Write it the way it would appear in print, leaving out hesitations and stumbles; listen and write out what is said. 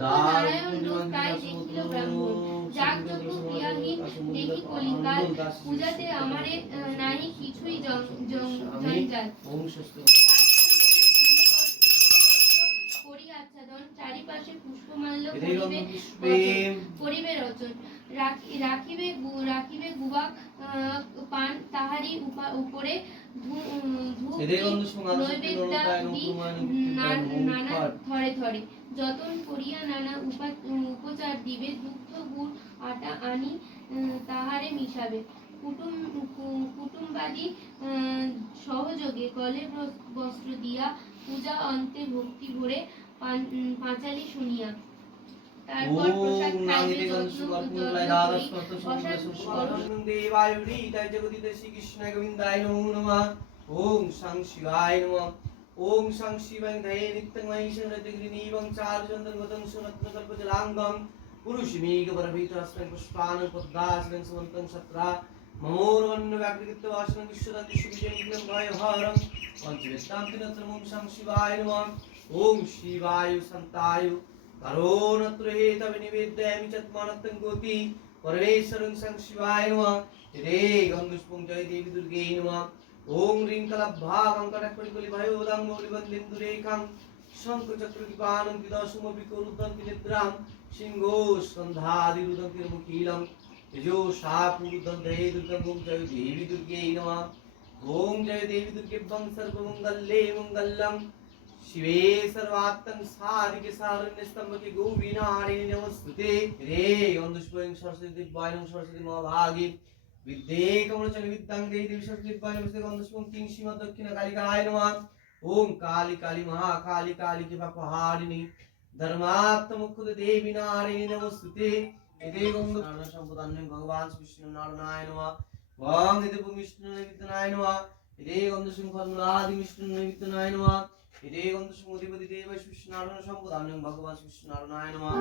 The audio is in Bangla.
নারায়ণ রূপ তাই দেখিল ব্রাহ্মণ। যাগযজ্ঞ ক্রিয়াহীন দেখি কলিকাল, পূজাতে আমারে নাহি কিছুই জঞ্জাল। চারিপাশে পুষ্পমাল্য করিবে রচন, রাখিবে গুবাক পান তাহারি উপরে নানা থরে থরে, যতন করিয়া নানা উপচার দিবে, দুগ্ধ গুড় আটা আনি তাহারে মিশাবে। কুটুম্বাদি সহযোগে গলে বস্ত্র দিয়া, পূজা অন্তে ভক্তি ভরে পাঁচালি শুনিয়া, তারপর প্রসাদ খাইবে যত্ন ওম সাং শিবায় নমঃ। ওম সাং শিবাং ধয়ে নিত্যময়ী সংরতিগ্রিনী এবং চার চন্দনগতং সুরত্নকল্পজলাঙ্গম পুরুষমেঘ বরভীতরস্মৈ পুষ্পান পদ্মাসनं সুমন্तं সত্রা মমোরবন্ন ব্যাকৃতবাসनं বিশ্বদন্তি সুবিজয়ং ভয়হরং পঞ্চবিদ্যাং তিনত্রম। ওম সাং শিবায় নমঃ। ওম শিবায় শান্তায় কারণত্রে তবে নিবেদয়ামি চত্মানত্তং গতি পরমেশ্বরং সাং শিবায় নমঃ। রে গন্ধুষ্পং জয় দেবী দুর্গে নমঃ। ওম রিং কলভ্ভাগঙ্কটকলিকলি ভয়োদাং মৌলিবন্দিন্দুরেখাং শঙ্খচক্রকৃপাণং বিদশমবিকরুদ্ধন্তি নিদ্রাং সিংহো স্কন্ধাদিরুদন্তি মুখিলং তেজো শাপুরুদ্ধন্তে দুর্গং। ওম জয় দেবী দুর্গে নমঃ। ওম জয় দেবী দুর্গেভ্যং সর্বমঙ্গলে মঙ্গলং শিবে সর্বাত্মং সাধিকে সারণ্যস্তম্ভকে গৌরীনারায়ণে নমস্তুতে। রে গন্ধুষ্পং সরস্বতী দেবায় নমঃ। সরস্বতী মহাভাগে বিদ্যে কমলচন বিদ্যাং দেহি দেবী সরস্বতী দেবায় নমস্তে। গন্ধস্পুং কিং শ্রীমৎ দক্ষিণ কালিকায় নমঃ। ওম কালী কালী মহাকালী কালী কৃপা পাহাড়িনী ধর্মাত্মमुख्य देवी नारायणी नमस्ते। एते गंग नारायण संपदान्य भगवान विष्णु नारायणाय नमः। वं एते विष्णु निमित्तनाय नमः। एते गंध सिंहनादि विष्णु निमित्तनाय नमः। एते गंध सिंहदेवति देव विष्णु नारायण संपदान्य भगवान विष्णु नारायणाय नमः।